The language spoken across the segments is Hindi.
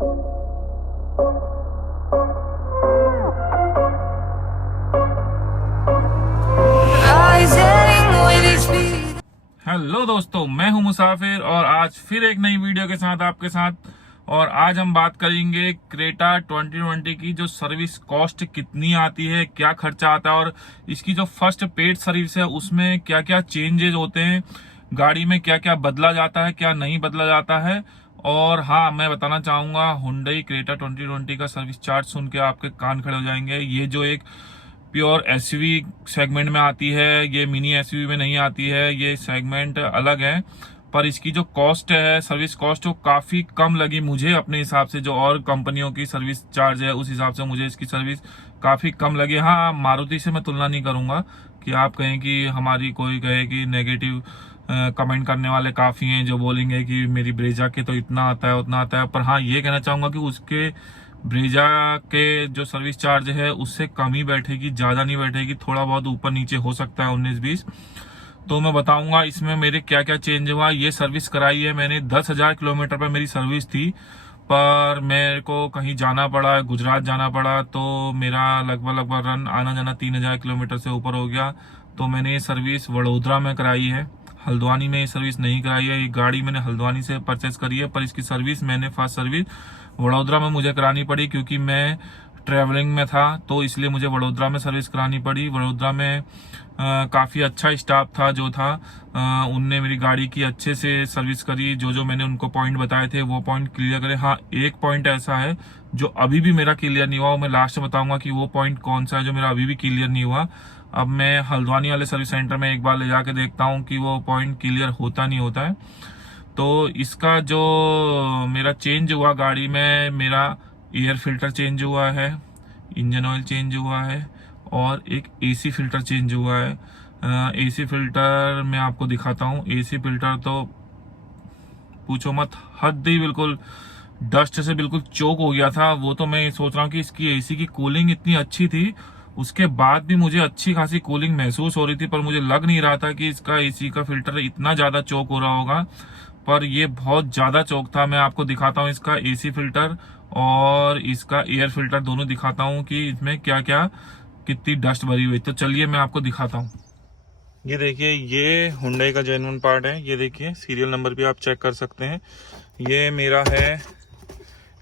हेलो दोस्तों, मैं हूं मुसाफिर और आज फिर एक नई वीडियो के साथ आपके साथ। और आज हम बात करेंगे क्रेटा 2020 की जो सर्विस कॉस्ट कितनी आती है, क्या खर्चा आता है और इसकी जो फर्स्ट पेड सर्विस है उसमें क्या क्या चेंजेस होते हैं, गाड़ी में क्या क्या बदला जाता है, क्या नहीं बदला जाता है। और हाँ, मैं बताना चाहूंगा, हुंडई क्रेटा 2020 का सर्विस चार्ज सुन के आपके कान खड़े हो जाएंगे। ये जो एक प्योर एसयूवी सेगमेंट में आती है, ये मिनी एसयूवी में नहीं आती है, ये सेगमेंट अलग है। पर इसकी जो कॉस्ट है, सर्विस कॉस्ट, वो काफी कम लगी मुझे अपने हिसाब से। जो और कंपनियों की सर्विस चार्ज है उस हिसाब से मुझे इसकी सर्विस काफी कम लगी। हाँ, मारुति से मैं तुलना नहीं करूंगा कि आप कहें कि हमारी कोई कहे कि नेगेटिव कमेंट करने वाले काफी हैं जो बोलेंगे कि मेरी ब्रेजा के तो इतना आता है उतना आता है। पर हाँ, ये कहना चाहूंगा कि उसके ब्रेजा के जो सर्विस चार्ज है उससे कम ही बैठेगी, ज्यादा नहीं बैठेगी, थोड़ा बहुत ऊपर नीचे हो सकता है 19-20। तो मैं बताऊंगा इसमें मेरे क्या क्या चेंज हुआ। ये सर्विस कराई है मैंने, 10,000 किलोमीटर पर मेरी सर्विस थी, पर मेरे को कहीं जाना पड़ा, गुजरात जाना पड़ा, तो मेरा लगभग रन आना जाना 3,000 किलोमीटर से ऊपर हो गया। तो मैंने ये सर्विस वडोदरा में कराई है, हल्द्वानी में ये सर्विस नहीं कराई है। ये गाड़ी मैंने हल्द्वानी से परचेस करी है, पर इसकी सर्विस मैंने फर्स्ट सर्विस वडोदरा में मुझे करानी पड़ी, क्योंकि मैं ट्रैवलिंग में था, तो इसलिए मुझे वडोदरा में सर्विस करानी पड़ी। वडोदरा में काफ़ी अच्छा स्टाफ था जो था, उनने मेरी गाड़ी की अच्छे से सर्विस करी। जो जो मैंने उनको पॉइंट बताए थे वो पॉइंट क्लियर करे। हाँ, एक पॉइंट ऐसा है जो अभी भी मेरा क्लियर नहीं हुआ, मैं लास्ट में बताऊंगा कि वो पॉइंट कौन सा है जो मेरा अभी भी क्लियर नहीं हुआ। अब मैं हल्द्वानी वाले सर्विस सेंटर में एक बार ले जाके देखता हूँ कि वो पॉइंट क्लियर होता नहीं होता है। तो इसका जो मेरा चेंज हुआ गाड़ी में, मेरा एयर फिल्टर चेंज हुआ है, इंजन ऑयल चेंज हुआ है और एक एसी फिल्टर चेंज हुआ है। एसी फिल्टर मैं आपको दिखाता हूँ। एसी फिल्टर तो पूछो मत, हद ही बिल्कुल डस्ट से बिल्कुल चोक हो गया था। वो तो मैं सोच रहा हूँ कि इसकी एसी की कूलिंग इतनी अच्छी थी, उसके बाद भी मुझे अच्छी खासी कूलिंग महसूस हो रही थी, पर मुझे लग नहीं रहा था कि इसका एसी का फिल्टर इतना ज्यादा चोक हो रहा होगा। पर ये बहुत ज्यादा चोक था। मैं आपको दिखाता हूँ इसका एसी फिल्टर और इसका एयर फिल्टर दोनों दिखाता हूँ कि इसमें क्या क्या कितनी डस्ट भरी हुई। तो चलिए मैं आपको दिखाता हूँ। ये देखिए, ये हुंडई का जेन्युइन पार्ट है। ये देखिए, सीरियल नंबर भी आप चेक कर सकते हैं। ये मेरा है,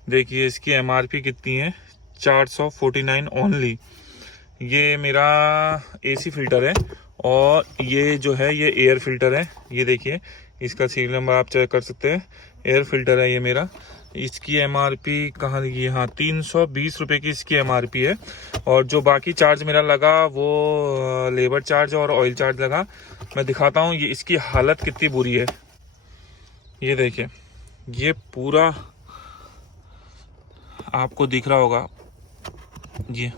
देखिए इसकी एमआरपी कितनी है, 449 ओनली। ये मेरा एसी फिल्टर है और ये जो है ये एयर फिल्टर है। ये देखिए, इसका सीरियल नंबर आप चेक कर सकते हैं। एयर फिल्टर है ये मेरा। इसकी एमआरपी कहाँ लगी है, हाँ 320 रुपये की इसकी एमआरपी है। और जो बाकी चार्ज मेरा लगा वो लेबर चार्ज और ऑयल चार्ज लगा। मैं दिखाता हूँ ये इसकी हालत कितनी बुरी है। ये देखिए, ये पूरा आपको दिख रहा होगा, ये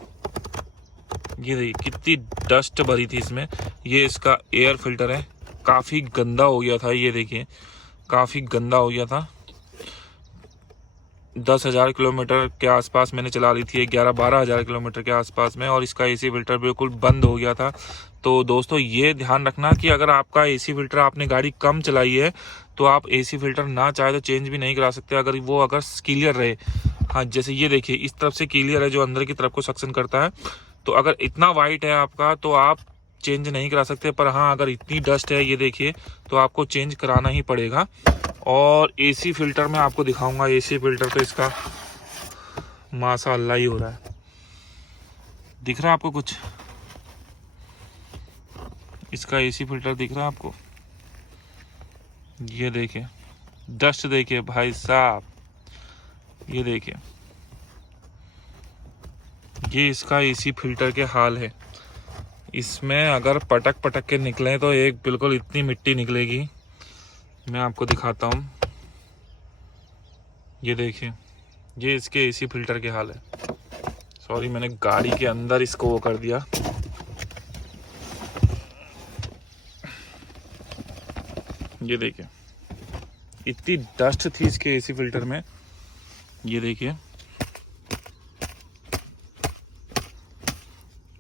देखिए कितनी डस्ट भरी थी इसमें। ये इसका एयर फिल्टर है, काफ़ी गंदा हो गया था। ये देखिए, काफ़ी गंदा हो गया था। 10,000 किलोमीटर के आसपास मैंने चला ली थी, 11-12 हज़ार किलोमीटर के आसपास में, और इसका एसी फिल्टर बिल्कुल बंद हो गया था। तो दोस्तों ये ध्यान रखना कि अगर आपका एसी फिल्टर, आपने गाड़ी कम चलाई है तो आप एसी फिल्टर ना चाहे तो चेंज भी नहीं करा सकते, अगर वो क्लियर रहे। हाँ, जैसे ये देखिए इस तरफ से क्लियर है जो अंदर की तरफ को सक्शन करता है, तो अगर इतना वाइट है आपका तो आप चेंज नहीं करा सकते। पर हाँ, अगर इतनी डस्ट है ये देखिए तो आपको चेंज कराना ही पड़ेगा। और एसी फिल्टर में आपको दिखाऊंगा, एसी फिल्टर तो इसका माशाअल्लाह ही हो रहा है। दिख रहा है आपको कुछ? इसका एसी फिल्टर दिख रहा है आपको? ये देखिए डस्ट, देखिए भाई साहब, ये देखिए, ये इसका एसी फिल्टर के हाल है। इसमें अगर पटक पटक के निकले तो एक बिल्कुल इतनी मिट्टी निकलेगी। मैं आपको दिखाता हूँ, ये देखिए, ये इसके एसी फिल्टर के हाल है। सॉरी, मैंने गाड़ी के अंदर इसको वो कर दिया। ये देखिए इतनी डस्ट थी इसके एसी फिल्टर में। ये देखिए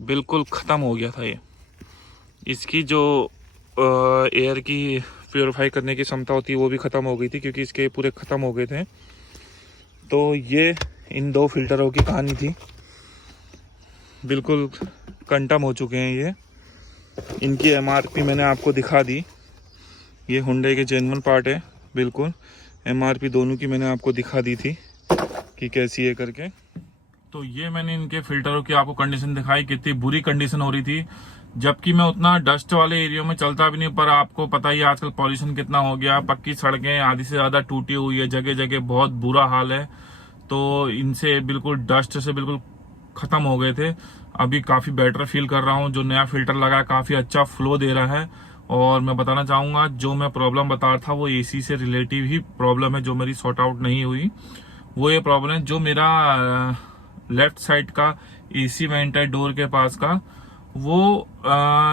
बिल्कुल ख़त्म हो गया था ये। इसकी जो एयर की प्योरीफाई करने की क्षमता होती है वो भी ख़त्म हो गई थी, क्योंकि इसके पूरे ख़त्म हो गए थे। तो ये इन 2 फिल्टरों की कहानी थी। बिल्कुल कंटम हो चुके हैं ये। इनकी MRP मैंने आपको दिखा दी। ये हुंडई के जेन्युइन पार्ट है, बिल्कुल MRP दोनों की मैंने आपको दिखा दी थी कि कैसी है करके। तो ये मैंने इनके फिल्टरों की आपको कंडीशन दिखाई, कितनी बुरी कंडीशन हो रही थी, जबकि मैं उतना डस्ट वाले एरिया में चलता भी नहीं। पर आपको पता ही आजकल पॉल्यूशन कितना हो गया, पक्की सड़कें आधी से ज्यादा टूटी हुई है, जगह जगह बहुत बुरा हाल है। तो इनसे बिल्कुल डस्ट से बिल्कुल खत्म हो गए थे। अभी काफी बेटर फील कर रहा हूँ। जो नया फिल्टर लगा काफी अच्छा फ्लो दे रहा है। और मैं बताना चाहूंगा, जो मैं प्रॉब्लम बता रहा था वो AC से रिलेटिव ही प्रॉब्लम है, जो मेरी सॉर्ट आउट नहीं हुई। वो ये प्रॉब्लम है, जो मेरा लेफ्ट साइड का AC वेंट है डोर के पास का, वो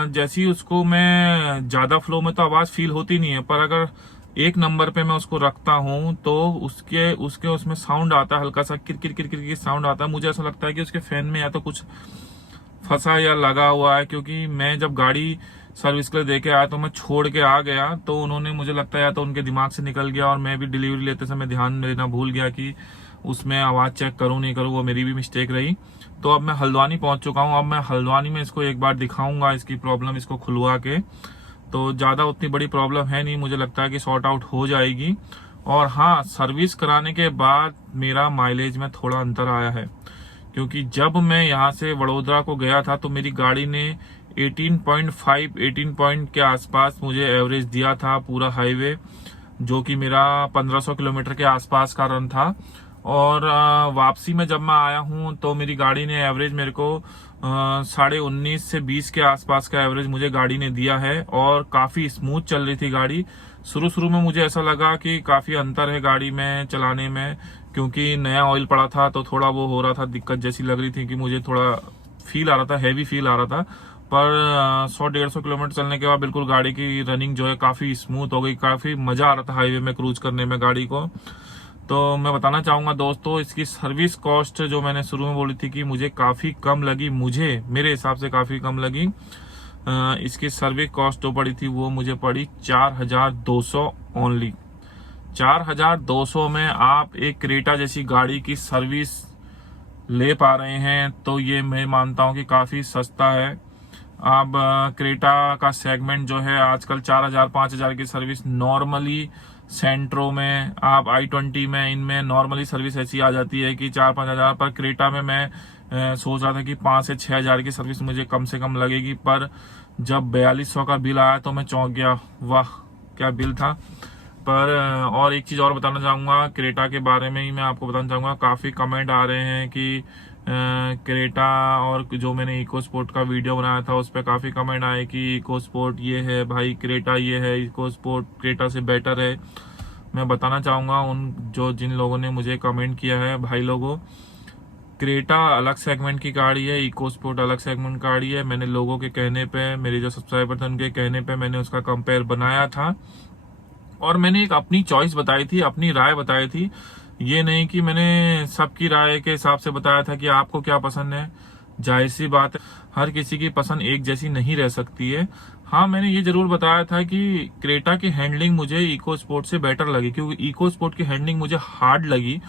जैसे ही उसको मैं ज्यादा फ्लो में तो आवाज फील होती नहीं है, पर अगर 1 नंबर पे मैं उसको रखता हूँ तो उसमें साउंड आता है, हल्का सा किरकिर किरकिर की साउंड आता है। मुझे ऐसा लगता है कि उसके फैन में या तो कुछ फंसा या लगा हुआ है, क्योंकि मैं जब गाड़ी सर्विस के लिए देके आया तो मैं छोड़ के आ गया, तो उन्होंने, मुझे लगता है या तो उनके दिमाग से निकल गया, और मैं भी डिलीवरी लेते समय ध्यान देना भूल गया कि उसमें आवाज चेक करूं नहीं करूं, वो मेरी भी मिस्टेक रही। तो अब मैं हल्द्वानी पहुंच चुका हूं। अब मैं हल्द्वानी में इसको एक बार दिखाऊंगा, इसकी प्रॉब्लम इसको खुलवा के। तो ज्यादा उतनी बड़ी प्रॉब्लम है नहीं, मुझे लगता है कि सॉर्ट आउट हो जाएगी। और हाँ, सर्विस कराने के बाद मेरा माइलेज में थोड़ा अंतर आया है, क्योंकि जब मैं यहाँ से वडोदरा को गया था तो मेरी गाड़ी ने 18.5 18 पॉइंट के आसपास मुझे एवरेज दिया था पूरा हाईवे, जो कि मेरा 1500 किलोमीटर के आसपास का रन था। और वापसी में जब मैं आया हूँ तो मेरी गाड़ी ने एवरेज मेरे को 19.5 से 20 के आसपास का एवरेज मुझे गाड़ी ने दिया है। और काफी स्मूथ चल रही थी गाड़ी। शुरू में मुझे ऐसा लगा कि काफी अंतर है गाड़ी में चलाने में, क्योंकि नया ऑयल पड़ा था तो थोड़ा वो हो रहा था, दिक्कत जैसी लग रही थी कि मुझे थोड़ा फील आ रहा था, हैवी फील आ रहा था। पर 100-150 किलोमीटर चलने के बाद बिल्कुल गाड़ी की रनिंग जो है काफी स्मूथ हो गई, काफी मजा आ रहा था हाईवे में क्रूज करने में गाड़ी को। तो मैं बताना चाहूंगा दोस्तों, इसकी सर्विस कॉस्ट जो मैंने शुरू में बोली थी कि मुझे काफी कम लगी, मेरे हिसाब से काफी कम लगी। इसकी सर्विस कॉस्ट जो पड़ी थी वो मुझे पड़ी 4200 ओनली। 4200 में आप एक क्रेटा जैसी गाड़ी की सर्विस ले पा रहे हैं, तो ये मैं मानता हूं कि काफी सस्ता है। अब क्रेटा का सेगमेंट जो है आजकल 4000-5000 की सर्विस नॉर्मली, सेंट्रो में, आप i20 में, इनमें नॉर्मली सर्विस ऐसी आ जाती है कि 4-5 हजार। पर क्रेटा में मैं सोच रहा था कि 5 से 6 हजार की सर्विस मुझे कम से कम लगेगी, पर जब 4200 का बिल आया तो मैं चौंक गया, वाह क्या बिल था। पर और एक चीज और बताना चाहूंगा क्रेटा के बारे में ही, मैं आपको बताना चाहूंगा, काफी कमेंट आ रहे हैं कि क्रेटा, और जो मैंने इको स्पोर्ट का वीडियो बनाया था उस पर काफी कमेंट आए कि इको स्पोर्ट ये है भाई, क्रेटा ये है, इको स्पोर्ट क्रेटा से बेटर है। मैं बताना चाहूंगा जिन लोगों ने मुझे कमेंट किया है, भाई लोगों, क्रेटा अलग सेगमेंट की गाड़ी है, इको स्पोर्ट अलग सेगमेंट गाड़ी है। मैंने लोगों के कहने पे, मेरे जो सब्सक्राइबर थे उनके कहने पे मैंने उसका कंपेयर बनाया था, और मैंने एक अपनी चॉइस बताई थी, अपनी राय बताई थी। ये नहीं कि मैंने सबकी राय के हिसाब से बताया था कि आपको क्या पसंद है। जाहिर सी बात है, हर किसी की पसंद एक जैसी नहीं रह सकती है। हाँ, मैंने ये जरूर बताया था कि क्रेटा की हैंडलिंग मुझे इको स्पोर्ट से बेटर लगी, क्योंकि इको स्पोर्ट की हैंडलिंग मुझे हार्ड लगी।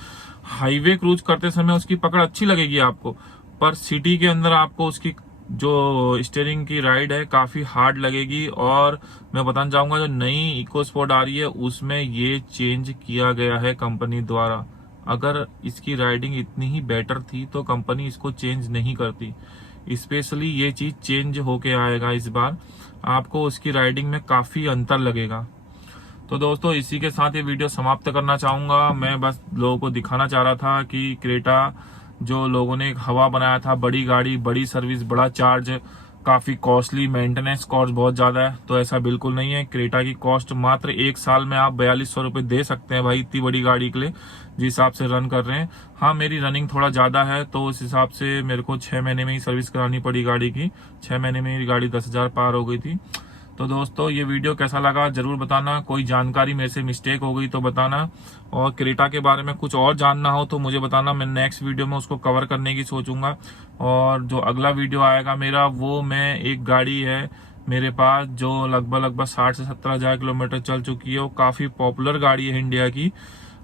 हाईवे क्रूज करते समय उसकी पकड़ अच्छी लगेगी आपको, पर सिटी के अंदर आपको उसकी जो स्टीयरिंग की राइड है काफी हार्ड लगेगी। और मैं बताना चाहूंगा, जो नई इको स्पोर्ट आ रही है उसमें ये चेंज किया गया है कंपनी द्वारा। अगर इसकी राइडिंग इतनी ही बेटर थी तो कंपनी इसको चेंज नहीं करती। स्पेशली ये चीज चेंज होके आएगा इस बार, आपको उसकी राइडिंग में काफी अंतर लगेगा। तो दोस्तों, इसी के साथ ये वीडियो समाप्त करना चाहूंगा। मैं बस लोगों को दिखाना चाह रहा था कि क्रेटा जो लोगों ने एक हवा बनाया था, बड़ी गाड़ी, बड़ी सर्विस, बड़ा चार्ज, काफी कॉस्टली, मेंटेनेंस कॉस्ट बहुत ज्यादा है, तो ऐसा बिल्कुल नहीं है। क्रेटा की कॉस्ट मात्र 1 साल में आप 4200 रुपए दे सकते हैं भाई, इतनी बड़ी गाड़ी के लिए जिस हिसाब से रन कर रहे हैं। हाँ, मेरी रनिंग थोड़ा ज्यादा है तो उस हिसाब से मेरे को 6 महीने में ही सर्विस करानी पड़ी गाड़ी की। 6 महीने में मेरी गाड़ी 10,000 पार हो गई थी। तो दोस्तों, ये वीडियो कैसा लगा जरूर बताना। कोई जानकारी मेरे से मिस्टेक हो गई तो बताना, और क्रेटा के बारे में कुछ और जानना हो तो मुझे बताना। मैं नेक्स्ट वीडियो में उसको कवर करने की सोचूंगा। और जो अगला वीडियो आएगा मेरा, वो मैं एक गाड़ी है मेरे पास जो लगभग 60 से 70 हजार किलोमीटर चल चुकी है। वो काफी पॉपुलर गाड़ी है इंडिया की,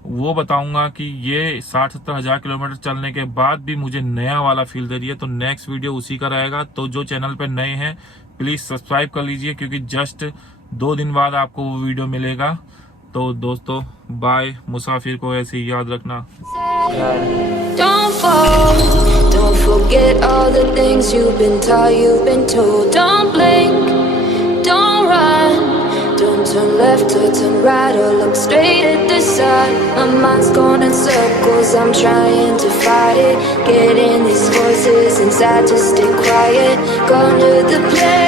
वो बताऊंगा कि ये 60-70 हजार किलोमीटर चलने के बाद भी मुझे नया वाला फील दे रही है। तो नेक्स्ट वीडियो उसी का रहेगा। तो जो चैनल पे नए हैं प्लीज सब्सक्राइब कर लीजिए, क्योंकि जस्ट 2 दिन बाद आपको वो वीडियो मिलेगा। तो दोस्तों बाय, मुसाफिर को ऐसे ही याद रखना। Don't fall, don't forget all the things you've been taught, you've been told. Don't blink, don't run, don't turn left or turn right or look straight at the sun. My mind's going in circles, I'm trying to fight it. Getting these voices inside to stay quiet. Gone to the place